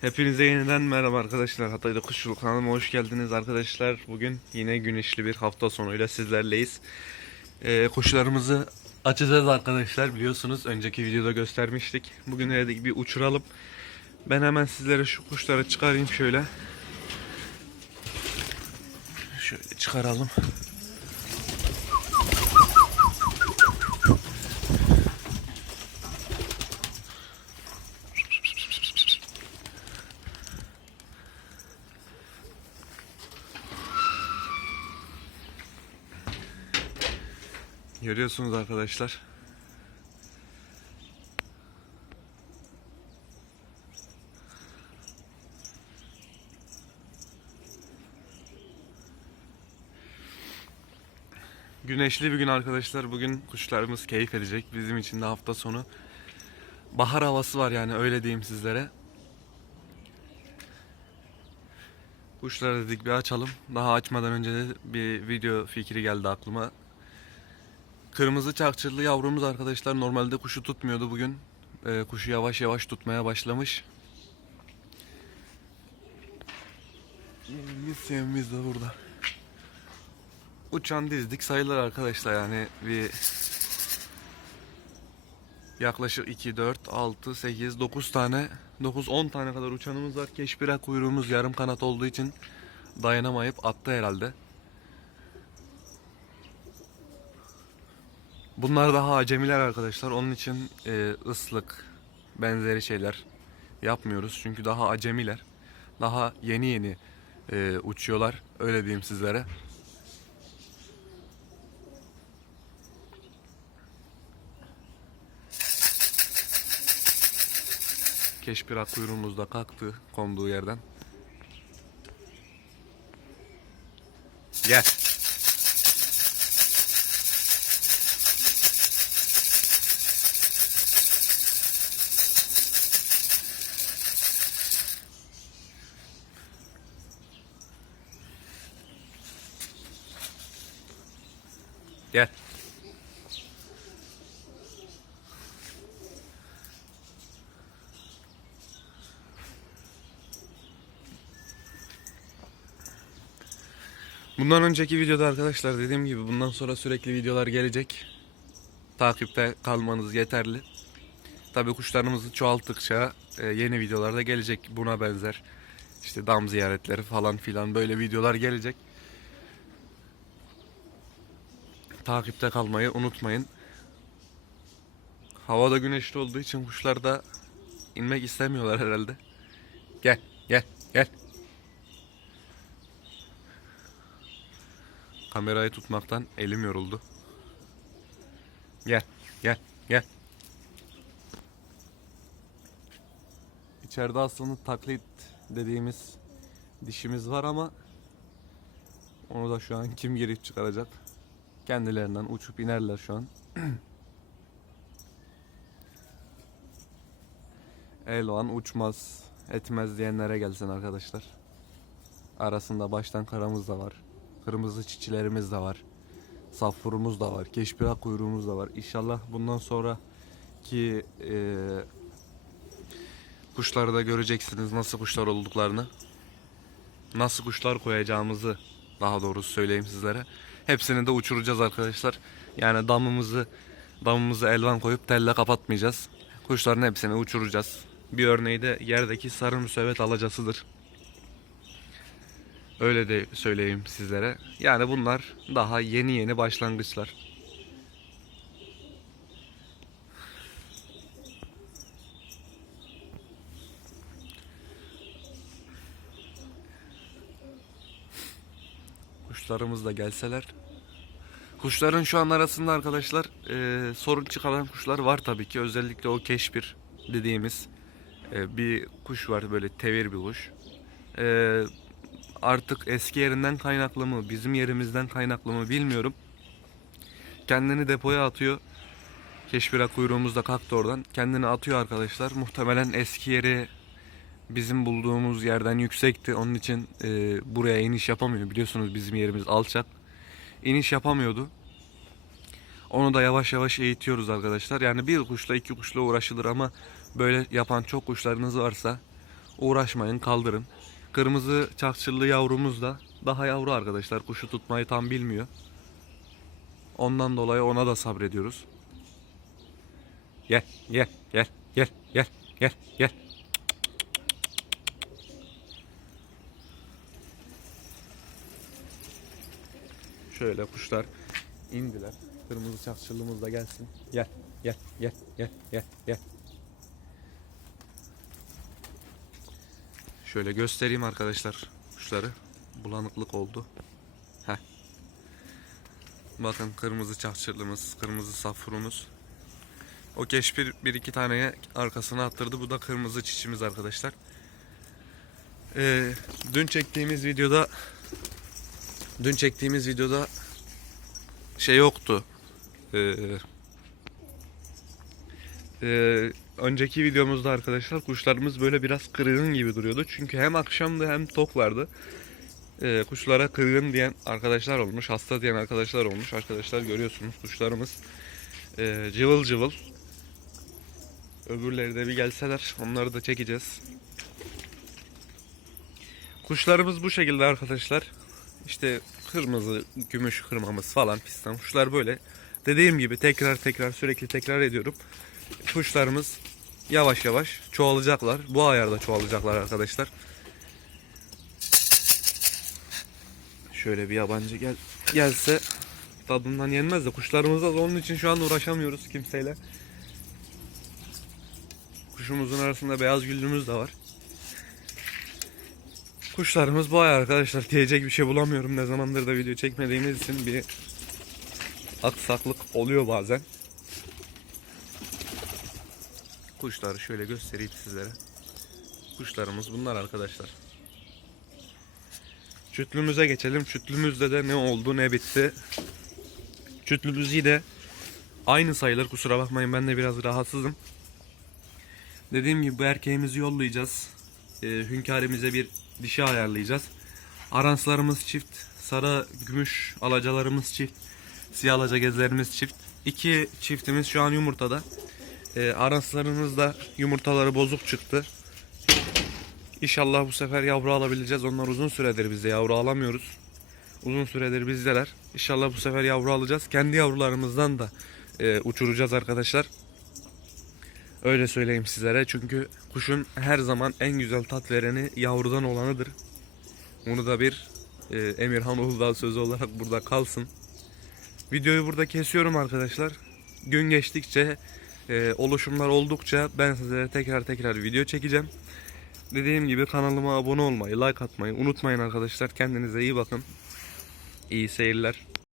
Hepinize yeniden merhaba arkadaşlar. Hatay'da Kuşçuluk kanalıma hoş geldiniz arkadaşlar. Bugün yine güneşli bir hafta sonuyla sizlerleyiz. Ee, kuşlarımızı açacağız arkadaşlar. Biliyorsunuz önceki videoda göstermiştik. Bugün dedik bir uçuralım. Ben hemen sizlere şu kuşları çıkarayım şöyle. Şöyle çıkaralım. Görüyorsunuz arkadaşlar. Güneşli bir gün arkadaşlar. Bugün kuşlarımız keyif edecek. Bizim için de hafta sonu. Bahar havası var yani öyle diyeyim sizlere. Kuşları dedik bir açalım. Daha açmadan önce de bir video fikri geldi aklıma. Kırmızı çakçırlı yavrumuz arkadaşlar normalde kuşu tutmuyordu bugün. Ee, kuşu yavaş yavaş tutmaya başlamış. Yemimiz yemimiz de burada. Uçan dizdik sayılır arkadaşlar yani bir yaklaşık 2, 4, 6, 8, 9 tane 9-10 tane kadar uçanımız var. Keşbira kuyruğumuz yarım kanat olduğu için dayanamayıp attı herhalde. Bunlar daha acemiler arkadaşlar. Onun için e, ıslık benzeri şeyler yapmıyoruz. Çünkü daha acemiler. Daha yeni yeni e, uçuyorlar. Öyle diyeyim sizlere. Keşbira kuyruğumuz da kalktı konduğu yerden. Gel. Gel. Bundan önceki videoda arkadaşlar dediğim gibi bundan sonra sürekli videolar gelecek. Takipte kalmanız yeterli. Tabii kuşlarımızı çoğalttıkça e, yeni videolar da gelecek buna benzer. İşte dam ziyaretleri falan filan böyle videolar gelecek. Takipte kalmayı unutmayın. Havada güneşli olduğu için kuşlar da inmek istemiyorlar herhalde. Gel, gel, gel. Kamerayı tutmaktan elim yoruldu. Gel, gel, gel. İçeride aslında taklit dediğimiz dişimiz var ama onu da şu an kim girip çıkaracak? Kendilerinden uçup inerler şu an. Elvan uçmaz, etmez diyenlere gelsin arkadaşlar. Arasında baştan karamız da var. Kırmızı çiçilerimiz de var. Safurumuz da var. Keşbira kuyruğumuz da var. İnşallah bundan sonra ki e, kuşları da göreceksiniz nasıl kuşlar olduklarını. Nasıl kuşlar koyacağımızı daha doğrusu söyleyeyim sizlere. Hepsini de uçuracağız arkadaşlar. Yani damımızı damımızı elvan koyup telle kapatmayacağız. Kuşların hepsini uçuracağız. Bir örneği de yerdeki sarı müsebet alacasıdır. Öyle de söyleyeyim sizlere. Yani bunlar daha yeni yeni başlangıçlar. Kuşlarımız da gelseler. Kuşların şu an arasında arkadaşlar e, sorun çıkaran kuşlar var tabii ki. Özellikle o keşbir dediğimiz e, bir kuş var böyle tevir bir kuş. E, artık eski yerinden kaynaklı mı, bizim yerimizden kaynaklı mı bilmiyorum. Kendini depoya atıyor. Keşbira kuyruğumuz da kalktı oradan. Kendini atıyor arkadaşlar. Muhtemelen eski yeri bizim bulduğumuz yerden yüksekti. Onun için e, buraya iniş yapamıyor. Biliyorsunuz bizim yerimiz alçak. İniş yapamıyordu. Onu da yavaş yavaş eğitiyoruz arkadaşlar. Yani bir kuşla iki kuşla uğraşılır ama böyle yapan çok kuşlarınız varsa Uğraşmayın kaldırın. Kırmızı çakçıllı yavrumuz da daha yavru arkadaşlar. Kuşu tutmayı tam bilmiyor. Ondan dolayı ona da sabrediyoruz. Gel gel gel gel gel gel gel. Şöyle kuşlar indiler. Kırmızı çakçıllımız da gelsin. Gel gel gel gel gel gel. Şöyle göstereyim arkadaşlar kuşları. Bulanıklık oldu. Heh. Bakın kırmızı çakçırlımız, kırmızı safurumuz. O keş bir, iki taneye arkasına attırdı. Bu da kırmızı çiçimiz arkadaşlar. Ee, dün çektiğimiz videoda dün çektiğimiz videoda şey yoktu. Ee, ee, önceki videomuzda arkadaşlar kuşlarımız böyle biraz kırgın gibi duruyordu. Çünkü hem akşamdı hem toklardı. Ee, kuşlara kırgın diyen arkadaşlar olmuş, hasta diyen arkadaşlar olmuş. Arkadaşlar görüyorsunuz kuşlarımız ee, cıvıl cıvıl. Öbürleri de bir gelseler onları da çekeceğiz. Kuşlarımız bu şekilde arkadaşlar. İşte kırmızı, gümüş kırmamız falan fistan kuşlar böyle. Dediğim gibi tekrar tekrar sürekli tekrar ediyorum. Kuşlarımız yavaş yavaş çoğalacaklar. Bu ayarda çoğalacaklar arkadaşlar. Şöyle bir yabancı gel gelse tadından yenmez de kuşlarımızda da onun için şu an uğraşamıyoruz kimseyle. Kuşumuzun arasında beyaz güllümüz de var. Kuşlarımız bu ay arkadaşlar. Diyecek bir şey bulamıyorum. Ne zamandır da video çekmediğimiz için bir aksaklık oluyor bazen. Kuşları şöyle göstereyim sizlere. Kuşlarımız bunlar arkadaşlar. Çütlümüze geçelim. Çütlümüzde de ne oldu ne bitti. Çütlümüz yine aynı sayılır. Kusura bakmayın ben de biraz rahatsızım. Dediğim gibi bu erkeğimizi yollayacağız. Ee, hünkârimize bir dişi ayarlayacağız. Aranslarımız çift. Sarı gümüş alacalarımız çift. Siyah alaca gezlerimiz çift. İki çiftimiz şu an yumurtada. Ee, aranslarımız da yumurtaları bozuk çıktı. İnşallah bu sefer yavru alabileceğiz. Onlar uzun süredir bizde yavru alamıyoruz. Uzun süredir bizdeler. İnşallah bu sefer yavru alacağız. Kendi yavrularımızdan da e, uçuracağız arkadaşlar. Öyle söyleyeyim sizlere. Çünkü kuşun her zaman en güzel tat vereni yavrudan olanıdır. Bunu da bir e, Emirhan Uludağ sözü olarak burada kalsın. Videoyu burada kesiyorum arkadaşlar. Gün geçtikçe e, oluşumlar oldukça ben sizlere tekrar tekrar video çekeceğim. Dediğim gibi kanalıma abone olmayı, like atmayı unutmayın arkadaşlar. Kendinize iyi bakın. İyi seyirler.